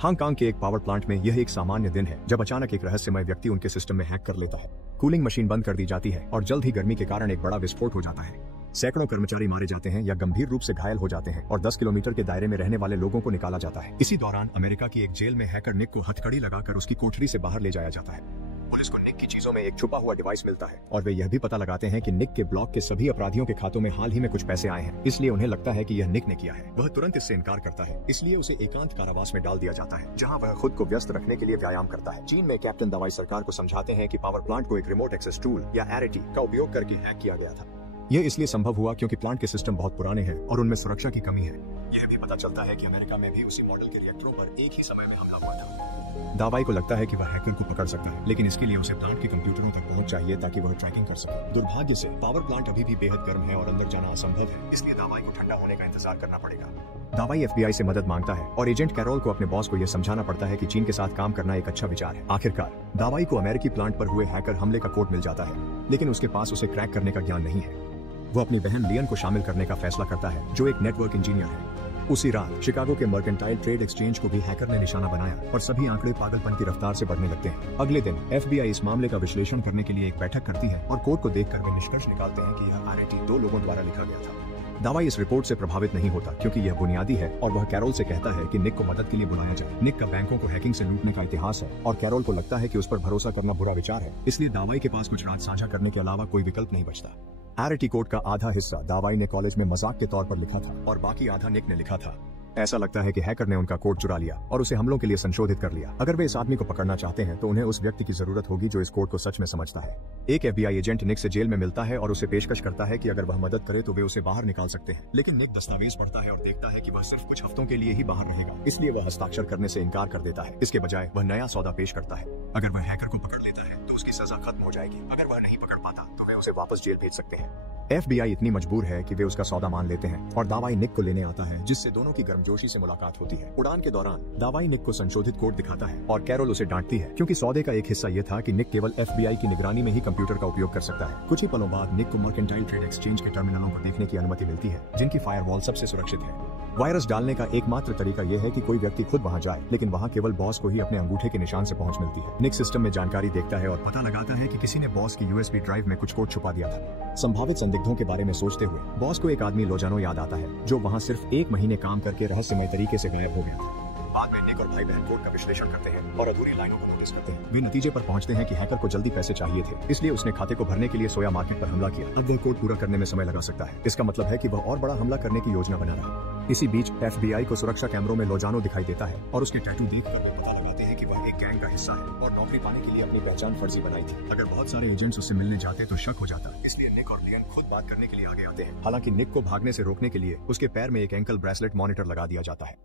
Hong Kong के एक power plant में यह एक सामान्य दिन है जब अचानक एक रहस्यमय व्यक्ति उनके सिस्टम में हैक कर लेता है। कूलिंग मशीन बंद कर दी जाती है और जल्द ही गर्मी के कारण एक बड़ा विस्फोट हो जाता है। सैकड़ों कर्मचारी मारे जाते हैं या गंभीर रूप से घायल हो जाते हैं और 10 किलोमीटर के दायरे में रहने वाले लोगों को निकाला जाता है। इसी दौरान अमेरिका की एक जेल में हैकर निक को हथकड़ी लगाकर उसकी कोठरी से बाहर ले जाया जाता है। पुलिस को निक की चीजों में एक छुपा हुआ डिवाइस मिलता है और वे यह भी पता लगाते हैं कि निक के ब्लॉक के सभी अपराधियों के खातों में हाल ही में कुछ पैसे आए हैं, इसलिए उन्हें लगता है कि यह निक ने किया है। वह तुरंत इससे इनकार करता है, इसलिए उसे एकांत कारावास में डाल दिया जाता है जहां वह खुद को व्यस्त रखने के लिए व्यायाम करता है। चीन में कैप्टन दवाई सरकार को समझाते हैं कि पावर प्लांट को एक रिमोट एक्सेस टूल या ARIT का उपयोग करके हैक किया गया था। यह इसलिए संभव हुआ क्योंकि प्लांट के सिस्टम बहुत पुराने हैं और उनमें सुरक्षा की कमी है। यह भी पता चलता है कि अमेरिका में भी उसी मॉडल के रिएक्टरों पर एक ही समय में हमला हुआ था। दावाई को लगता है कि वह हैकर को पकड़ सकता है, लेकिन इसके लिए उसे प्लांट के कंप्यूटरों तक पहुंच चाहिए ताकि वह ट्रैकिंग कर सके। दुर्भाग्य से पावर प्लांट अभी भी बेहद गर्म है और अंदर जाना असंभव है, इसलिए दावाई को ठंडा होने का इंतजार करना पड़ेगा। दावाई FBI से मदद मांगता है और एजेंट कैरोल को अपने बॉस को यह समझाना पड़ता है कि चीन के साथ काम करना एक अच्छा विचार है। आखिरकार दावाई को अमेरिकी प्लांट पर हुए हैकर हमले का कोड मिल जाता है, लेकिन उसके पास उसे क्रैक करने का ज्ञान नहीं है। वो अपनी बहन लियन को शामिल करने का फैसला करता है, जो एक नेटवर्क इंजीनियर है। उसी रात शिकागो के मर्केंटाइल ट्रेड एक्सचेंज को भी हैकर ने निशाना बनाया और सभी आंकड़े पागलपन की रफ्तार से बढ़ने लगते हैं। अगले दिन FBI इस मामले का विश्लेषण करने के लिए एक बैठक करती है और कोड को देखकर वे निष्कर्ष निकालते हैं कि यह ARIT 2 लोगों द्वारा लिखा गया था। दावाई इस रिपोर्ट से प्रभावित नहीं होता क्योंकि यह बुनियादी है और वह कैरोल से कहता है कि निक को मदद के लिए बुलाया जाए। निक का बैंकों को हैकिंग से लूटने का इतिहास है और कैरोल को लगता है कि उस पर भरोसा करना बुरा विचार है, इसलिए दावाई के पास कुछ राज साझा करने के अलावा कोई विकल्प नहीं बचता। ARIT कोड का आधा हिस्सा दावाई ने कॉलेज में मजाक के तौर पर लिखा था और बाकी आधा निक ने लिखा था। ऐसा लगता है कि हैकर ने उनका कोड चुरा लिया और उसे हमलों के लिए संशोधित कर लिया। अगर वे इस आदमी को पकड़ना चाहते हैं तो उन्हें उस व्यक्ति की जरूरत होगी जो इस कोड को सच में समझता है। एक FBI एजेंट निक से जेल में मिलता है और उसे पेशकश करता है कि अगर वह मदद करे तो वे उसे बाहर निकाल सकते हैं, लेकिन निक दस्तावेज पढ़ता है और देखता है कि वह सिर्फ कुछ हफ्तों के लिए ही बाहर रहेगा, इसलिए वह हस्ताक्षर करने से इनकार कर देता है। इसके बजाय वह नया सौदा पेश करता है। अगर वह हैकर को पकड़ लेता है तो उसकी सजा खत्म हो जाएगी। अगर वह नहीं पकड़ पाता तो वे उसे वापस जेल भेज सकते हैं। FBI इतनी मजबूर है कि वे उसका सौदा मान लेते हैं और दावाई निक को लेने आता है, जिससे दोनों की गर्मजोशी से मुलाकात होती है। उड़ान के दौरान दावाई निक को संशोधित कोड दिखाता है और कैरोल उसे डांटती है क्योंकि सौदे का एक हिस्सा यह था कि निक केवल FBI की निगरानी में ही कंप्यूटर का उपयोग कर सकता है। कुछ ही पलों बाद निक को मर्केंटाइल ट्रेड एक्सचेंज के टर्मिनलों को देखने की अनुमति मिलती है, जिनकी फायरवॉल सबसे सुरक्षित है। वायरस डालने का एकमात्र तरीका यह है कि कोई व्यक्ति खुद वहां जाए, लेकिन वहां केवल बॉस को ही अपने अंगूठे के निशान से पहुंच मिलती है। निक सिस्टम में जानकारी देखता है और पता लगाता है कि किसी ने बॉस की USB ड्राइव में कुछ कोड छुपा दिया था। संभावित संदिग्धों के बारे में सोचते हुए बॉस को एक आदमी लोजानो याद आता है, जो वहां सिर्फ 1 महीने काम करके रहस्यमय तरीके से गायब हो गया था। बाद में निक और भाई बहन कोड का विश्लेषण करते हैं और अधूरी लाइनों को नोटिस करते हैं। वे नतीजे पर पहुंचते हैं कि हैकर को जल्दी पैसे चाहिए थे, इसलिए उसने खाते को भरने के लिए सोया मार्केट पर हमला किया। अब वह कोड पूरा करने में समय लगा सकता है। इसका मतलब है कि वह और बड़ा हमला करने की योजना बना रहा। इसी बीच FBI को सुरक्षा कैमरों में लोजानो दिखाई देता है और उसके टैटू देखकर वे पता लगाते हैं कि वह एक गैंग का हिस्सा है और नौकरी पाने के लिए अपनी पहचान फर्जी बनाई थी। अगर बहुत सारे एजेंट्स उससे मिलने जाते तो शक हो जाता, इसलिए निक और लियन खुद बात करने के लिए आगे आते हैं। हालांकि निक को भागने से रोकने के लिए उसके पैर में एक एंकल ब्रेसलेट मॉनिटर लगा दिया जाता है।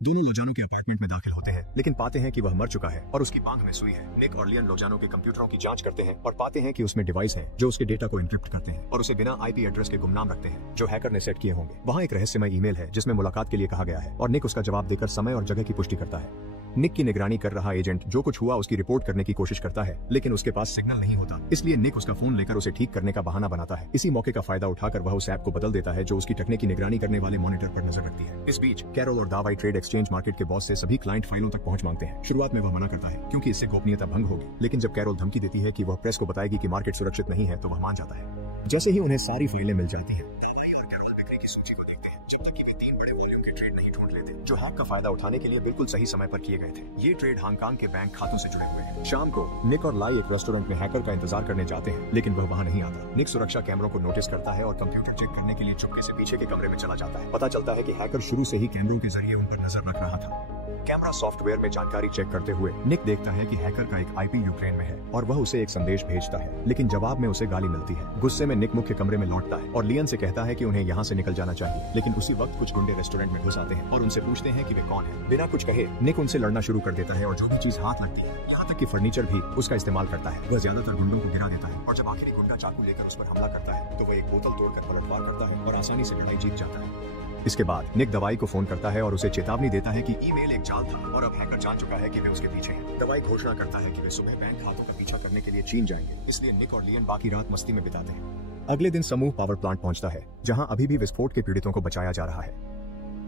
दोनों लोजानो के अपार्टमेंट में दाखिल होते हैं, लेकिन पाते हैं कि वह मर चुका है और उसकी पांख में सुई है। निक और लियन लोजानो के कंप्यूटरों की जांच करते हैं और पाते हैं कि उसमें डिवाइस हैं जो उसके डेटा को एन्क्रिप्ट करते हैं और उसे बिना IP एड्रेस के गुमनाम रखते हैं, जो हैकर ने सेट किए होंगे। वहाँ एक रहस्यमय ईमेल है जिसमें मुलाकात के लिए कहा गया है और निक उसका जवाब देकर समय और जगह की पुष्टि करता है। निक की निगरानी कर रहा एजेंट जो कुछ हुआ उसकी रिपोर्ट करने की कोशिश करता है, लेकिन उसके पास सिग्नल नहीं होता, इसलिए निक उसका फोन लेकर उसे ठीक करने का बहाना बनाता है। इसी मौके का फायदा उठाकर वह उस ऐप को बदल देता है जो उसकी तकनीकी निगरानी करने वाले मॉनिटर पर नजर रखती है। इस बीच कैरोल और दावाई ट्रेड एक्सचेंज मार्केट के बॉस से सभी क्लाइंट फाइलों तक पहुंच मांगते हैं। शुरुआत में वह मना करता है क्योंकि इससे गोपनीयता भंग होगी, लेकिन जब कैरोल धमकी देती है कि वह प्रेस को बताएगी कि मार्केट सुरक्षित नहीं है तो वह मान जाता है। जैसे ही उन्हें सारी फाइलें मिल जाती है, दावाई और कैरोल बिक्री की सूची को देखते हैं, जब तक कि वे 3 बड़े वॉल्यूम के ट्रेड नहीं ढूंढ लेते जो हैक का फायदा उठाने के लिए बिल्कुल सही समय पर किए गए थे। ये ट्रेड हांगकांग के बैंक खातों से जुड़े हुए हैं। शाम को निक और लाई एक रेस्टोरेंट में हैकर का इंतजार करने जाते हैं, लेकिन वह वहां नहीं आता। निक सुरक्षा कैमरों को नोटिस करता है और कंप्यूटर चेक करने के लिए चुपके से पीछे के कमरे में चला जाता है। पता चलता है कि हैकर शुरू से ही कैमरों के जरिए उन पर नजर रख रहा था। कैमरा सॉफ्टवेयर में जानकारी चेक करते हुए निक देखता है कि हैकर का एक IP यूक्रेन में है और वह उसे एक संदेश भेजता है, लेकिन जवाब में उसे गाली मिलती है। गुस्से में निक मुख्य कमरे में लौटता है और लियन से कहता है कि उन्हें यहाँ से निकल जाना चाहिए, लेकिन उसी वक्त कुछ गुंडे रेस्टोरेंट में घुस आते हैं और उनसे पूछते हैं कि वे कौन है। बिना कुछ कहे निक उनसे लड़ना शुरू कर देता है और जो भी चीज हाथ लगती है, यहाँ तक कि फर्नीचर भी, उसका इस्तेमाल करता है। वह ज्यादातर गुंडों को गिरा देता है और जब आखिरी गुंडा चाकू लेकर उस पर हमला करता है तो वह एक बोतल तोड़कर पलटवार करता है और आसानी से लड़ाई जीत जाता है। इसके बाद निक दवाई को फोन करता है और उसे चेतावनी देता है कि ईमेल एक जाल था और अब हैकर जान चुका है कि वे उसके पीछे हैं। दवाई घोषणा करता है कि वे सुबह बैंक खातों का पीछा करने के लिए चीन जाएंगे, इसलिए निक और लियन बाकी रात मस्ती में बिताते हैं। अगले दिन समूह पावर प्लांट पहुंचता है, जहां अभी भी विस्फोट के पीड़ितों को बचाया जा रहा है।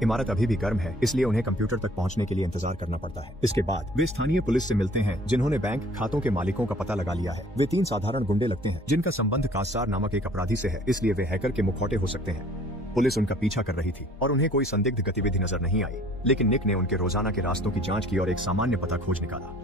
इमारत अभी भी गर्म है, इसलिए उन्हें कंप्यूटर तक पहुंचने के लिए इंतजार करना पड़ता है। इसके बाद वे स्थानीय पुलिस से मिलते हैं, जिन्होंने बैंक खातों के मालिकों का पता लगा लिया है। वे 3 साधारण गुंडे लगते हैं, जिनका संबंध कासार नामक एक अपराधी से है, इसलिए वे हैकर के मुखौटे हो सकते हैं। पुलिस उनका पीछा कर रही थी और उन्हें कोई संदिग्ध गतिविधि नजर नहीं आई, लेकिन निक ने उनके रोजाना के रास्तों की जांच की और एक सामान्य पता खोज निकाला।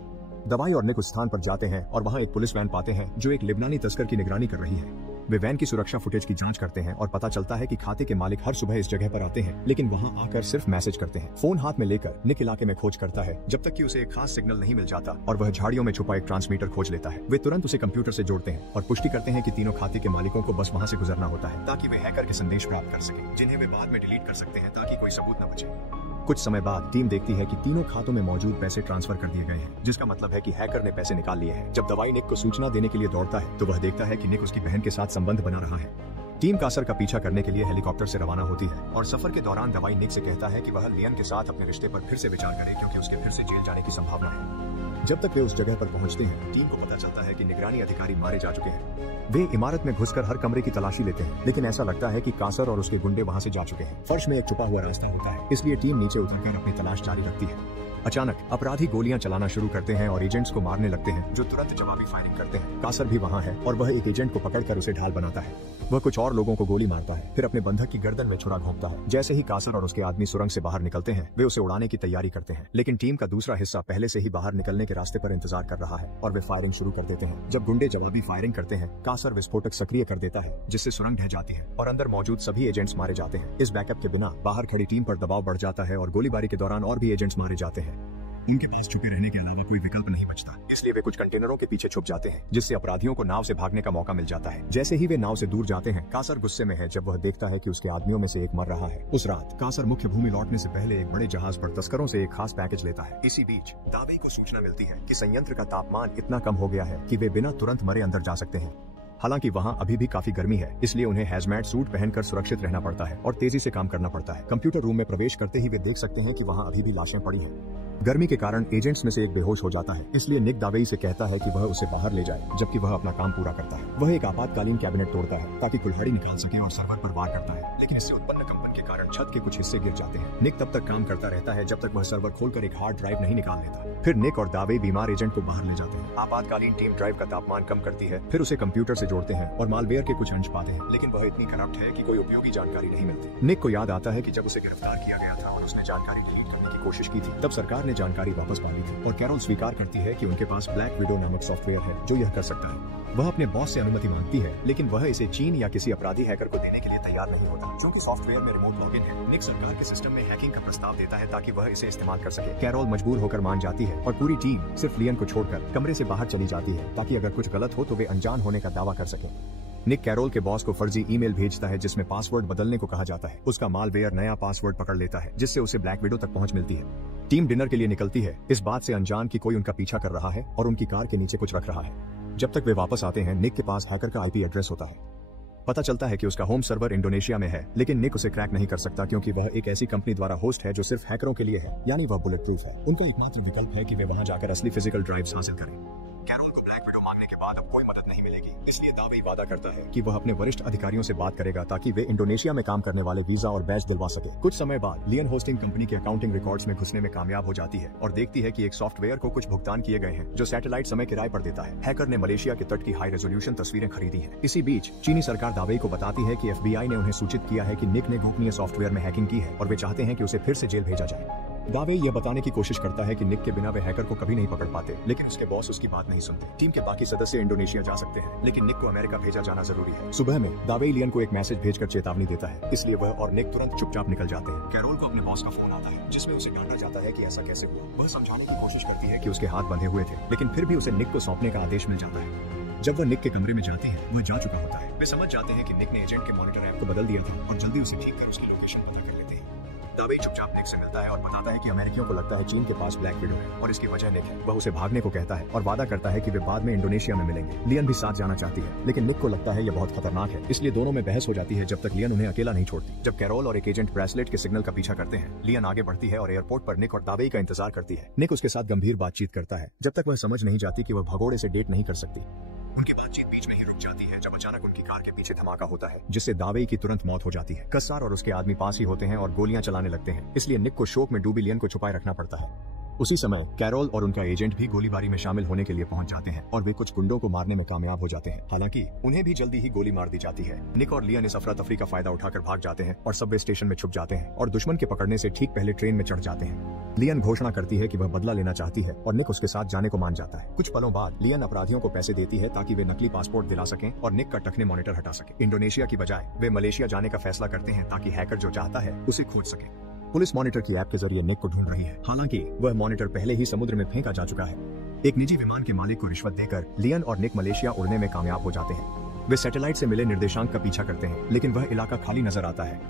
दवाई और निक उस स्थान पर जाते हैं और वहां एक पुलिस वैन पाते हैं जो एक लिबनानी तस्कर की निगरानी कर रही है। वे वैन की सुरक्षा फुटेज की जांच करते हैं और पता चलता है कि खाते के मालिक हर सुबह इस जगह पर आते हैं, लेकिन वहां आकर सिर्फ मैसेज करते हैं। फोन हाथ में लेकर निक इलाके में खोज करता है जब तक कि उसे एक खास सिग्नल नहीं मिल जाता और वह झाड़ियों में छुपा एक ट्रांसमीटर खोज लेता है। वे तुरंत उसे कंप्यूटर से जोड़ते हैं और पुष्टि करते हैं कि तीनों खाते के मालिकों को बस वहां से गुजरना होता है ताकि वे हैकर के संदेश प्राप्त कर सके, जिन्हें वे बाद में डिलीट कर सकते हैं ताकि कोई सबूत न बचे। कुछ समय बाद टीम देखती है कि तीनों खातों में मौजूद पैसे ट्रांसफर कर दिए गए हैं, जिसका मतलब है कि हैकर ने पैसे निकाल लिए हैं। जब दवाई निक को सूचना देने के लिए दौड़ता है तो वह देखता है कि निक उसकी बहन के साथ संबंध बना रहा है। टीम कासर का पीछा करने के लिए हेलीकॉप्टर से रवाना होती है और सफर के दौरान दवाई निक से कहता है कि वह लियन के साथ अपने रिश्ते पर फिर से विचार करे, क्योंकि उसके फिर से जेल जाने की संभावना है। जब तक वे उस जगह पर पहुंचते हैं, टीम को पता चलता है कि निगरानी अधिकारी मारे जा चुके हैं। वे इमारत में घुसकर हर कमरे की तलाशी लेते हैं, लेकिन ऐसा लगता है कि कासर और उसके गुंडे वहां से जा चुके हैं। फर्श में एक छुपा हुआ रास्ता होता है, इसलिए टीम नीचे उतरकर अपनी तलाश जारी रखती है। अचानक अपराधी गोलियां चलाना शुरू करते हैं और एजेंट्स को मारने लगते हैं, जो तुरंत जवाबी फायरिंग करते हैं। कासर भी वहां है और वह एक एजेंट को पकड़कर उसे ढाल बनाता है। वह कुछ और लोगों को गोली मारता है, फिर अपने बंधक की गर्दन में छुरा घोंपता है। जैसे ही कासर और उसके आदमी सुरंग से बाहर निकलते हैं, वे उसे उड़ाने की तैयारी करते हैं, लेकिन टीम का दूसरा हिस्सा पहले से ही बाहर निकलने के रास्ते पर इंतजार कर रहा है और वे फायरिंग शुरू कर देते हैं। जब गुंडे जवाबी फायरिंग करते हैं, कासर विस्फोटक सक्रिय कर देता है, जिससे सुरंग ढह जाती है और अंदर मौजूद सभी एजेंट्स मारे जाते हैं। इस बैकअप के बिना बाहर खड़ी टीम पर दबाव बढ़ जाता है और गोलीबारी के दौरान और भी एजेंट्स मारे जाते हैं। उनके पास छुपे रहने के अलावा कोई विकल्प नहीं बचता, इसलिए वे कुछ कंटेनरों के पीछे छुप जाते हैं, जिससे अपराधियों को नाव से भागने का मौका मिल जाता है। जैसे ही वे नाव से दूर जाते हैं, कासर गुस्से में है जब वह देखता है कि उसके आदमियों में से एक मर रहा है। उस रात कासर मुख्य भूमि लौटने से पहले एक बड़े जहाज पर तस्करों से एक खास पैकेज लेता है। इसी बीच दावे को सूचना मिलती है कि संयंत्र का तापमान इतना कम हो गया है कि वे बिना तुरंत मरे अंदर जा सकते हैं। हालांकि वहां अभी भी काफी गर्मी है, इसलिए उन्हें हैजमैट सूट पहनकर सुरक्षित रहना पड़ता है और तेजी से काम करना पड़ता है। कंप्यूटर रूम में प्रवेश करते ही वे देख सकते हैं कि वहां अभी भी लाशें पड़ी हैं। गर्मी के कारण एजेंट्स में से एक बेहोश हो जाता है, इसलिए निक दावेई से कहता है कि वह उसे बाहर ले जाए, जबकि वह अपना काम पूरा करता है। वह एक आपातकालीन कैबिनेट तोड़ता है ताकि कुल्हाड़ी निकाल सके और सर्वर पर वार करता है, लेकिन इससे उत्पन्न कंपन के कारण छत के कुछ हिस्से गिर जाते हैं। निक तब तक काम करता रहता है जब तक वह सर्वर खोलकर एक हार्ड ड्राइव नहीं निकाल लेता। फिर निक और दावेई बीमार एजेंट को बाहर ले जाते हैं। आपातकालीन टीम ड्राइव का तापमान कम करती है, फिर उसे कंप्यूटर से जोड़ते हैं और मालवेयर के कुछ अंश पाते हैं, लेकिन वह इतनी करप्ट है कि कोई उपयोगी जानकारी नहीं मिलती। निक को याद आता है कि जब उसे गिरफ्तार किया गया था और उसने जानकारी डिलीट करने की कोशिश की थी, तब सरकार ने जानकारी वापस पा ली थी और कैरोल स्वीकार करती है कि उनके पास ब्लैक विडो नामक सॉफ्टवेयर है जो यह कर सकता है। वह अपने बॉस से अनुमति मांगती है, लेकिन वह इसे चीन या किसी अपराधी हैकर को देने के लिए तैयार नहीं होता, क्योंकि सॉफ्टवेयर में रिमोट लॉगिन है। निक सरकार के सिस्टम में हैकिंग का प्रस्ताव देता है ताकि वह इसे इस्तेमाल कर सके। कैरोल मजबूर होकर मान जाती है और पूरी टीम सिर्फ लियन को छोड़कर कमरे से बाहर चली जाती है ताकि अगर कुछ गलत हो तो वे अनजान होने का दावा कर सके। निक कैरोल के बॉस को फर्जी ईमेल भेजता है जिसमें पासवर्ड बदलने को कहा जाता है। उसका मालवेयर नया पासवर्ड पकड़ लेता है, जिससे उसे ब्लैक विडो तक पहुंच मिलती है। टीम डिनर के लिए निकलती है, इस बात से अनजान कि कोई उनका पीछा कर रहा है और उनकी कार के नीचे कुछ रख रहा है। जब तक वे वापस आते हैं, निक के पास हैकर का आईपी एड्रेस होता है। पता चलता है कि उसका होम सर्वर इंडोनेशिया में है, लेकिन निक उसे क्रैक नहीं कर सकता क्योंकि वह एक ऐसी कंपनी द्वारा होस्ट है जो सिर्फ हैकरों के लिए है, यानी वह बुलेट प्रूफ है। उनका एकमात्र विकल्प है कि वे वहां जाकर असली फिजिकल ड्राइव्स हासिल करें। कैरोल को ब्लैक विडो मांगने के बाद अब कोई मदद नहीं मिलेगी, इसलिए दावेई वादा करता है कि वह अपने वरिष्ठ अधिकारियों से बात करेगा ताकि वे इंडोनेशिया में काम करने वाले वीजा और बैज दिलवा सके। कुछ समय बाद लियन होस्टिंग कंपनी के अकाउंटिंग रिकॉर्ड्स में घुसने में कामयाब हो जाती है और देखती है कि एक सॉफ्टवेयर को कुछ भुगतान किए गए हैं जो सैटेलाइट समय किराए पर देता है। हैकर ने मलेशिया के तट की हाई रेजोल्यूशन तस्वीरें खरीदी हैं। इसी बीच चीनी सरकार दावेई को बताती है कि FBI ने उन्हें सूचित किया है कि निक ने गोपनीय सॉफ्टवेयर में हैकिंग की है और वे चाहते हैं कि उसे फिर से जेल भेजा जाए। दावेई यह बताने की कोशिश करता है कि निक के बिना वे हैकर को कभी नहीं पकड़ पाते, लेकिन उसके बॉस उसकी बात नहीं सुनते। टीम के बाकी सदस्य इंडोनेशिया जा सकते हैं, लेकिन निक को अमेरिका भेजा जाना जरूरी है। सुबह में दावेई लियन को एक मैसेज भेजकर चेतावनी देता है, इसलिए वह और निक तुरंत चुपचाप निकल जाते हैं। कैरोल को अपने बॉस का फोन आता है, जिसमें उसे डांटा जाता है कि ऐसा कैसे हुआ। वह समझाने की कोशिश करती है कि उसके हाथ बंधे हुए थे, लेकिन फिर भी उसे निक को सौंपने का आदेश मिल जाता है। जब वह निक के कमरे में जाती है, वह जा चुका होता है। वे समझ जाते हैं कि निक ने एजेंट के मॉनिटर ऐप को बदल दिया था और जल्दी उसे ठीक कर उसकी लोकेशन पता कर लेते हैं। दावेई चुपचाप निक से मिलता है और बताता है कि अमेरिकियों को लगता है चीन के पास ब्लैक विडो है और इसकी वजह निक है। वह उसे भागने को कहता है और वादा करता है कि वे बाद में इंडोनेशिया में मिलेंगे। लियन भी साथ जाना चाहती है, लेकिन निक को लगता है यह बहुत खतरनाक है, इसलिए दोनों में बहस हो जाती है जब तक लियन उन्हें अकेला नहीं छोड़ती। जब कैरोल और एक एजेंट ब्रेसलेट के सिग्नल का पीछा करते हैं, लियन आगे बढ़ती है और एयरपोर्ट पर निक और दावेई का इंतजार करती है। निक उसके साथ गंभीर बातचीत करता है जब तक वह समझ नहीं जाती कि वह भगोड़े से डेट नहीं कर सकती। उनकी बातचीत बीच में ही रुक जाती है हैं जब अचानक उनकी कार के पीछे धमाका होता है, जिससे दावेई की तुरंत मौत हो जाती है। कसार और उसके आदमी पास ही होते हैं और गोलियां चलाने लगते हैं, इसलिए निक को शोक में डूबी लियन को छुपाए रखना पड़ता है। उसी समय कैरोल और उनका एजेंट भी गोलीबारी में शामिल होने के लिए पहुंच जाते हैं और वे कुछ गुंडों को मारने में कामयाब हो जाते हैं। हालांकि उन्हें भी जल्दी ही गोली मार दी जाती है। निक और लियन इस अफरा तफरी का फायदा उठाकर भाग जाते हैं और सबवे स्टेशन में छुप जाते हैं और दुश्मन के पकड़ने से ठीक पहले ट्रेन में चढ़ जाते हैं। लियन घोषणा करती है कि वह बदला लेना चाहती है और निक उसके साथ जाने को मान जाता है। कुछ पलों बाद लियन अपराधियों को पैसे देती है ताकि वे नकली पासपोर्ट दिला सकें और निक का टखने मॉनिटर हटा सके। इंडोनेशिया की बजाय वे मलेशिया जाने का फैसला करते हैं ताकि हैकर जो चाहता है उसे खोज सके। पुलिस मॉनिटर की ऐप के जरिए निक को ढूंढ रही है, हालांकि वह मॉनिटर पहले ही समुद्र में फेंका जा चुका है। एक निजी विमान के मालिक को रिश्वत देकर लियन और निक मलेशिया उड़ने में कामयाब हो जाते हैं। वे सैटेलाइट से मिले निर्देशांक का पीछा करते हैं, लेकिन वह इलाका खाली नजर आता है।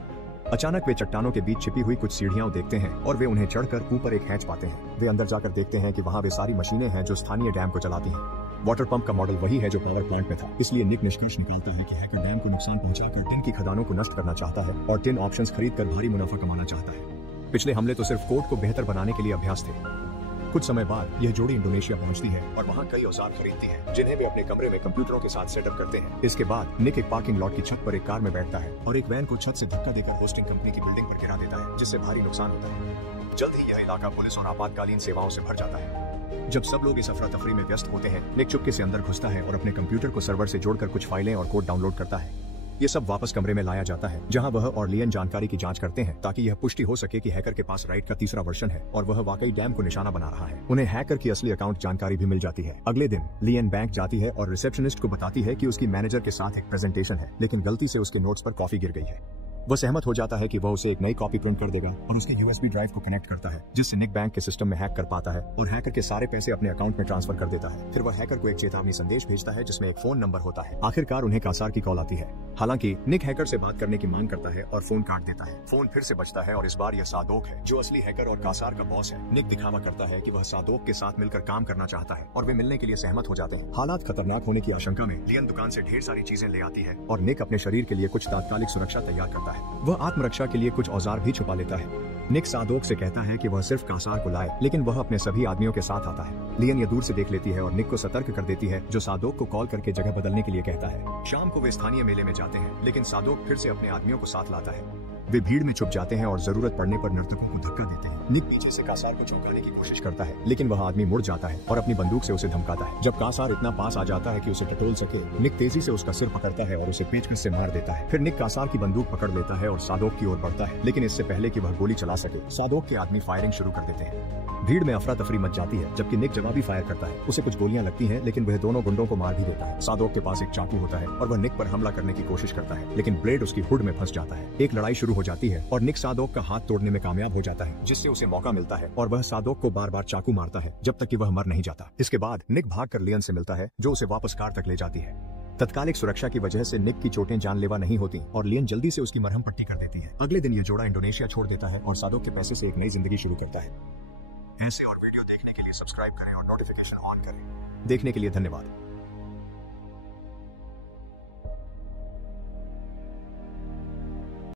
अचानक वे चट्टानों के बीच छिपी हुई कुछ सीढ़ियां देखते हैं और वे उन्हें चढ़कर ऊपर एक हैच पाते हैं। वे अंदर जाकर देखते हैं कि वहां वे सारी मशीनें हैं जो स्थानीय डैम को चलाती हैं। वाटर पंप का मॉडल वही है जो पावर प्लांट में था, इसलिए निक निष्कर्ष निकालता है कि हैकर डैम को नुकसान पहुंचाकर टिन की खदानों को नष्ट करना चाहता है और टिन ऑप्शंस खरीदकर भारी मुनाफा कमाना चाहता है। पिछले हमले तो सिर्फ कोड को बेहतर बनाने के लिए अभ्यास थे। कुछ समय बाद यह जोड़ी इंडोनेशिया पहुंचती है और वहां कई औजार खरीदती है, जिन्हें वे अपने कमरे में कंप्यूटरों के साथ सेटअप करते हैं। इसके बाद निक एक पार्किंग लॉट की छत पर एक कार में बैठता है और एक वैन को छत से धक्का देकर होस्टिंग कंपनी की बिल्डिंग पर गिरा देता है, जिससे भारी नुकसान होता है। जल्द ही यह इलाका पुलिस और आपातकालीन सेवाओं से भर जाता है। जब सब लोग इस अफरा तफरी में व्यस्त होते हैं, निक चुपके से अंदर घुसता है और अपने कंप्यूटर को सर्वर से जोड़कर कुछ फाइलें और कोड डाउनलोड करता है। ये सब वापस कमरे में लाया जाता है, जहां वह और लियन जानकारी की जांच करते हैं ताकि यह पुष्टि हो सके कि हैकर के पास राइट का तीसरा वर्जन है और वह वाकई डैम को निशाना बना रहा है। उन्हें हैकर की असली अकाउंट जानकारी भी मिल जाती है। अगले दिन लियन बैंक जाती है और रिसेप्शनिस्ट को बताती है कि उसकी मैनेजर के साथ एक प्रेजेंटेशन है, लेकिन गलती से उसके नोट्स पर कॉफी गिर गई है। वह सहमत हो जाता है कि वह उसे एक नई कॉपी प्रिंट कर देगा और उसके यूएसबी ड्राइव को कनेक्ट करता है, जिससे निक बैंक के सिस्टम में हैक कर पाता है और हैकर के सारे पैसे अपने अकाउंट में ट्रांसफर कर देता है। फिर वह हैकर को एक चेतावनी संदेश भेजता है जिसमें एक फोन नंबर होता है। आखिरकार उन्हें कासार की कॉल आती है। हालांकि निक हैकर से बात करने की मांग करता है और फोन काट देता है। फोन फिर से बजता है और इस बार यह सादोक है, जो असली हैकर और कासार का बॉस है। निक दिखावा करता है कि वह सादोक के साथ मिलकर काम करना चाहता है और वे मिलने के लिए सहमत हो जाते हैं। हालात खतरनाक होने की आशंका में लियन दुकान से ढेर सारी चीजें ले आती है और निक अपने शरीर के लिए कुछ तात्कालिक सुरक्षा तैयार करता है। वह आत्मरक्षा के लिए कुछ औजार भी छुपा लेता है। निक सादोक से कहता है कि वह सिर्फ कासार को लाए, लेकिन वह अपने सभी आदमियों के साथ आता है। लियन यह दूर से देख लेती है और निक को सतर्क कर देती है, जो सादोक को कॉल करके जगह बदलने के लिए कहता है। शाम को वे स्थानीय मेले में जाते हैं, लेकिन सादोक फिर से अपने आदमियों को साथ लाता है। वे भीड़ में छुप जाते हैं और जरूरत पड़ने पर नर्तकों को धक्का देते हैं। निक पीछे से कासार को चौंकाने की कोशिश करता है, लेकिन वह आदमी मुड़ जाता है और अपनी बंदूक से उसे धमकाता है। जब कासार इतना पास आ जाता है कि उसे टटोल सके, निक तेजी से उसका सिर पकड़ता है और उसे पेचकस से मार देता है। फिर निक कासार की बंदूक पकड़ लेता है और सादोक की ओर बढ़ता है, लेकिन इससे पहले कि वह गोली चला सके, सादोक के आदमी फायरिंग शुरू कर देते हैं। भीड़ में अफरा तफरी मच जाती है, जबकि निक जवाबी फायर करता है। उसे कुछ गोलियां लगती हैं, लेकिन वह दोनों गुंडों को मार भी देता है। सादोक के पास एक चाकू होता है और वह निक पर हमला करने की कोशिश करता है, लेकिन ब्लेड उसकी हुड में फंस जाता है। एक लड़ाई शुरू हो जाती है और निक सादोक का हाथ तोड़ने में कामयाब हो जाता है, जिससे उसे मौका मिलता है और वह सादोक को बार बार चाकू मारता है जब तक कि वह मर नहीं जाता। इसके बाद निक भागकर लियन से मिलता है, जो उसे वापस कार तक ले जाती है। तत्कालिक सुरक्षा की वजह से निक की चोटें जानलेवा नहीं होती और लियन जल्दी से उसकी मरहम पट्टी कर देती है। अगले दिन यह जोड़ा इंडोनेशिया छोड़ देता है और सादोक के पैसे से एक नई जिंदगी शुरू करता है। ऐसे और वीडियो देखने के लिए सब्सक्राइब करें और नोटिफिकेशन ऑन करें। देखने के लिए धन्यवाद।